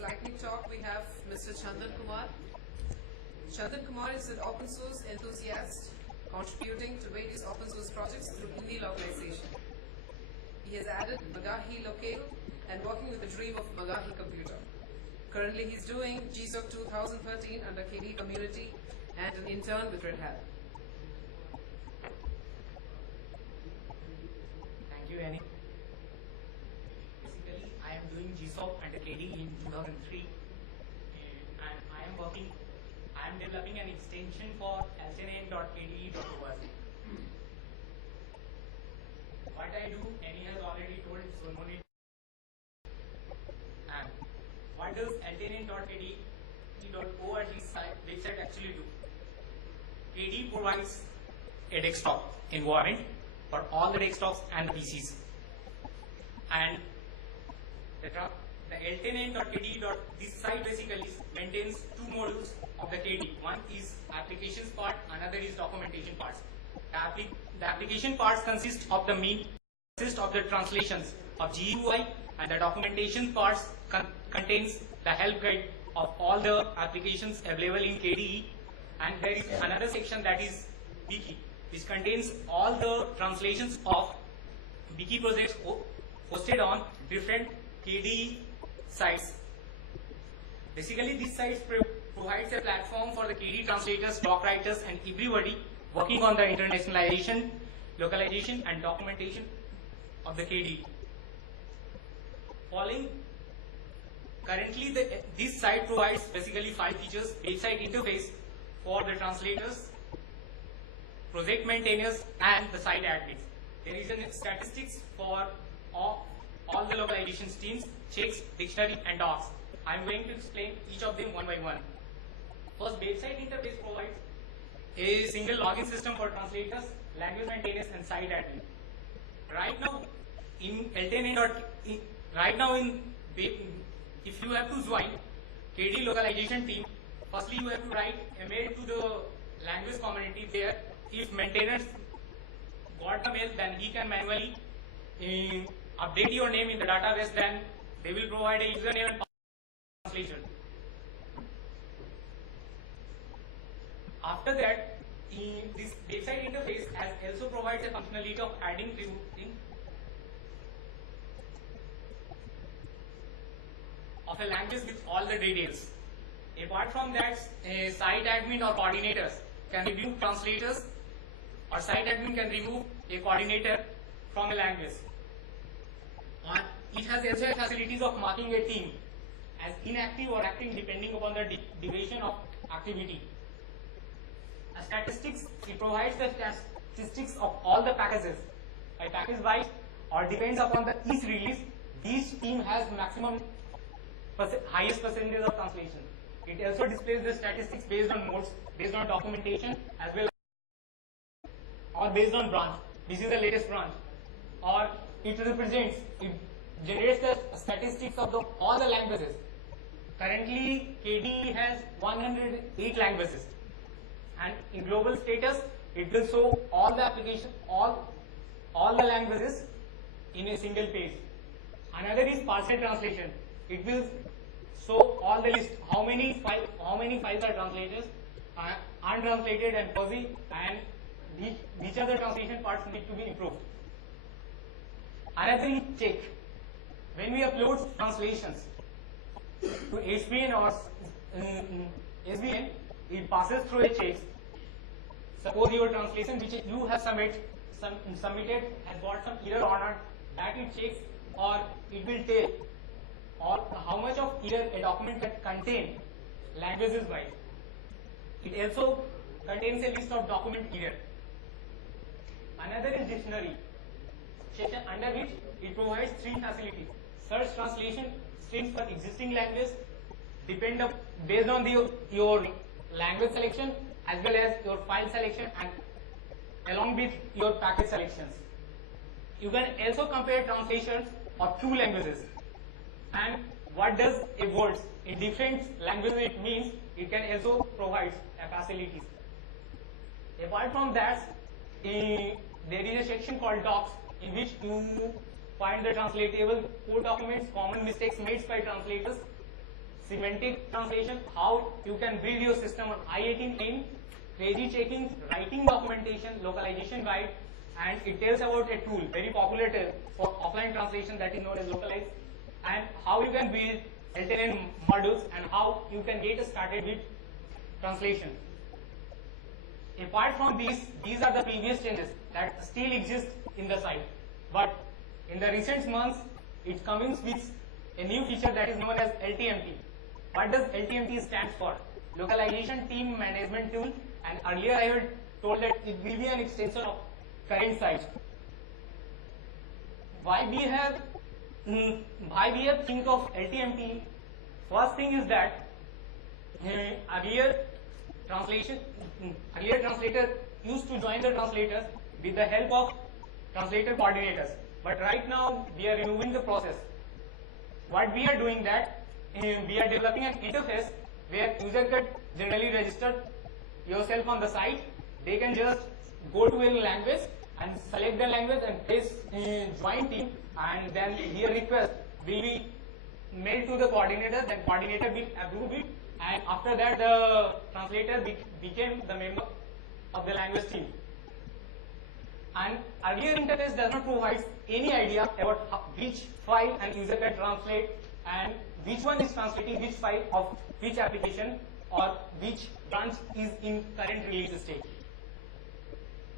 lightning talk, we have Mr. Chandan Kumar. Chandan Kumar is an open source enthusiast contributing to various open source projects through Hindi localization. He has added Magahi Locale and working with the dream of Magahi Computer. Currently, he's doing GSOC 2013 under KDE Community and an intern with Red Hat. Thank you, Annie. Basically, I am doing GSOC under KDE in 2003, and I am developing an extension for lcnn.kde.org. What I do, Annie has already told, so no need. And what does lcnn.kde.org website actually do? KDE provides a desktop environment for all the desktops and the PCs. And the ltnn.kde. This site basically maintains two modules of the KDE. One is applications part, another is documentation parts. The application parts consist of the translations of GUI, and the documentation parts contains the help guide of all the applications available in KDE. And there is another section that is Wiki, which contains all the translations of Wiki projects hosted on different KDE sites. Basically, this site provides a platform for the KDE translators, doc writers, and everybody working on the internationalization, localization, and documentation of the KDE. Currently, this site provides basically 5 features: website interface for the translators, project maintainers, and the site admins. There is a statistics for all the localization teams, checks, dictionary, and docs. I am going to explain each of them one by one. First, website interface provides a single login system for translators, language maintainers, and site admin. Right now, if you have to join KDE localization team, firstly you have to write a mail to the language community there. If maintainers got the mail, then he can manually update your name in the database, then they will provide a username and translation. After that, this website interface also provides a functionality of adding, removing of a language with all the details. Apart from that, a site admin or coordinators can remove translators, or site admin can remove a coordinator from a language. It has also facilities of marking a team as inactive or active depending upon the duration of activity. Statistics, it provides the statistics of all the packages by package wise, or depends upon the each release. Each team has maximum highest percentage of translation. It also displays the statistics based on modes, based on documentation, as well as, or based on branch. This is the latest branch. Or it generates the statistics of all the languages. Currently, KDE has 108 languages, and in global status, it will show all the applications, all the languages in a single page. Another is partial translation. It will show all the list, how many files are translated, untranslated, and fuzzy, and which other translation parts need to be improved. Another is check. When we upload translations to HBN or SBN, it passes through a check. Suppose your translation which you have submitted has got some error or not, that it checks, or it will tell or how much of error a document can contain languages wise. It also contains a list of document error. Another is dictionary, under which it provides 3 facilities: search translation strings for existing language, based on your language selection, as well as your file selection, and along with your package selections. You can also compare translations of 2 languages. And what does a word in different languages it means, it can also provide facilities. Apart from that, there is a section called docs, in which you find the translatable code documents, common mistakes made by translators, semantic translation, how you can build your system on I-18 in crazy checking, writing documentation, localization guide, and it tells about a tool, very popular tool for offline translation that is known as Localize, and how you can build LTN modules and how you can get started with translation. Apart from these are the previous changes that still exist in the site, but in the recent months, it comes with a new feature that is known as LTMT. What does LTMT stand for? Localization Team Management Tool, and earlier I had told that it will be an extension of current site. Why we have think of LTMT? First thing is that earlier translator used to join the translators with the help of translator coordinators, but right now we are removing the process. What we are doing that we are developing an interface where user can generally register yourself on the site. They can just go to a language and select the language and press join team, and then your request will be mailed to the coordinator, then coordinator will approve it, and after that the translator became the member of the language team. And earlier interface does not provide any idea about which file an user can translate and which one is translating which file of which application or which branch is in current release state.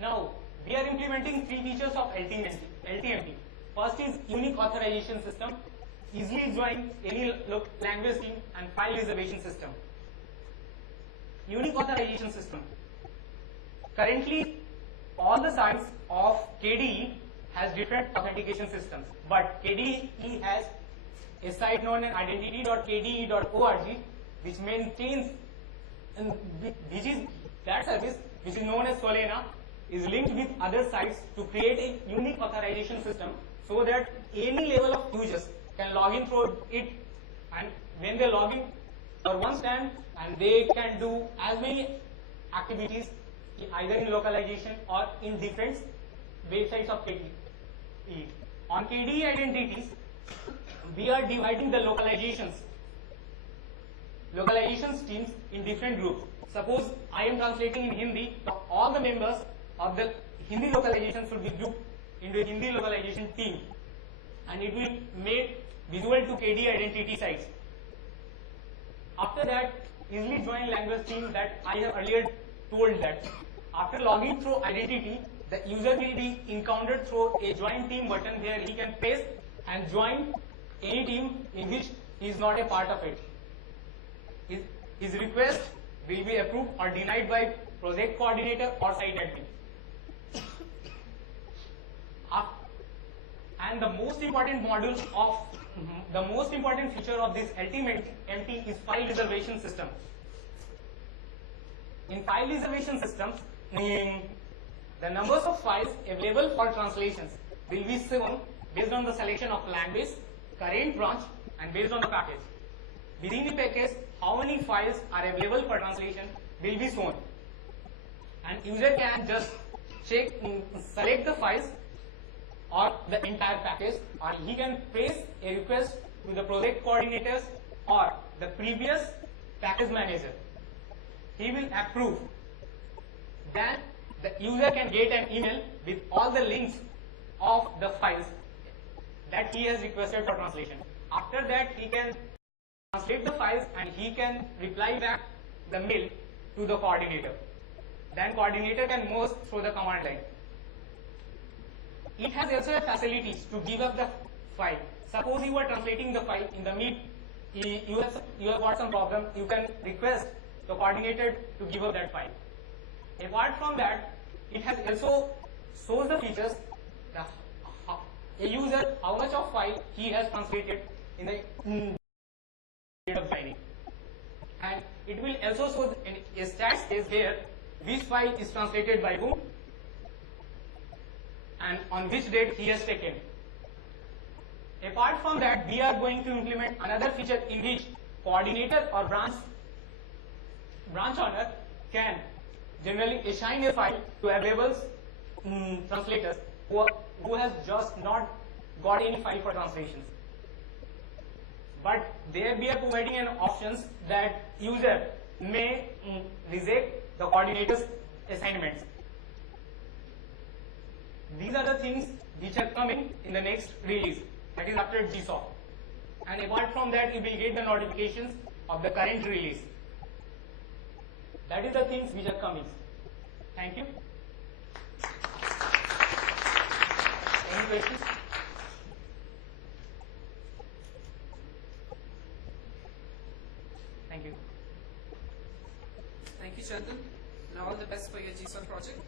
Now we are implementing three features of LTMT. First is unique authorization system, easily join any language team, and file reservation system. Unique authorization system. Currently, all the sites of KDE has different authentication systems, but KDE has a site known as identity.kde.org, which maintains, which is that service which is known as Solana, is linked with other sites to create a unique authorization system so that any level of users can log in through it, and when they log in for one time, and they can do as many activities either in localization or in different websites of KDE. On KDE identities, we are dividing the localizations teams in different groups. Suppose I am translating in Hindi, so all the members of the Hindi localization should be grouped into a Hindi localization team, and it will make visual to KDE identity sites. After that, easily join language team that I have earlier told that after logging through identity, the user will be encountered through a join team button where he can press and join any team in which he is not a part of it. His request will be approved or denied by project coordinator or site admin. And the most important feature of this LTMT is file reservation system. In file reservation systems, the numbers of files available for translations will be shown based on the selection of language, current branch, and based on the package. Within the package, how many files are available for translation will be shown, and user can just check, select the files or the entire package, or he can press a request to the project coordinators or the previous package manager. He will approve. Then the user can get an email with all the links of the files that he has requested for translation. After that, he can translate the files and he can reply back the mail to the coordinator. Then coordinator can merge through the command line. It has also facilities to give up the file. Suppose you are translating the file in the mid, you have got some problem, you can request the coordinator to give up that file. Apart from that, it has also shows the features, a user how much of file he has translated in the period of joining, and it will also show a stats is here which file is translated by whom and on which date he has taken. Apart from that, we are going to implement another feature in which coordinator or branch owner can generally assign a file to available translators who has just not got any file for translations. but there we are providing an options that user may reject the coordinator's assignments. These are the things which are coming in the next release, that is after GSOC. And apart from that, you will get the notifications of the current release. That is the things which are coming. Thank you. Any questions? Thank you. Thank you, Chandan, and all the best for your GSOC project.